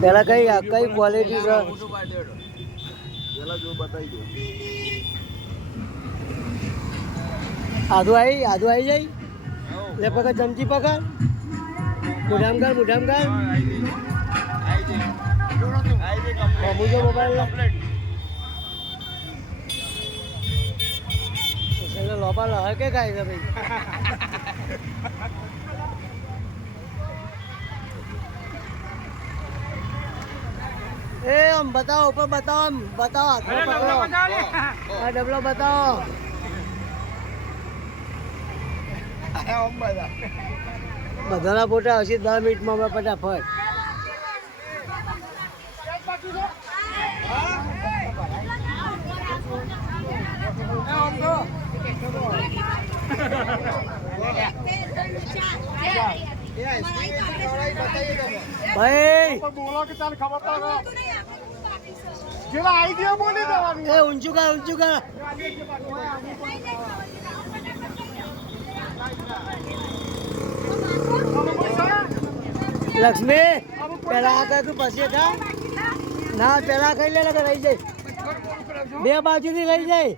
પેલા કઈ કઈ ક્વોલિટી છે? આધુ આવી આધુ આવી જાય લે પકડ, ચમચી પકડ. મુઢામ કર મુઢામ કર. મૂજો મોબાઈલ લોપા લહર કે ખાય છે ભાઈ એ આમ બતાવો ઉપર બતાવો. આમ બતાવો આ ડબલો બતાવો. બધાના ફોટા હશે દસ મિનિટમાં અમે ફટાફટ. ભાઈ. બોલો કે ચાલ ખબર પડે. લક્ષ્મી, પેલા આ કર તું પછી ખા ના, પેલા ખાઈ લે કે રહી જાય બે બાજુથી રહી જાય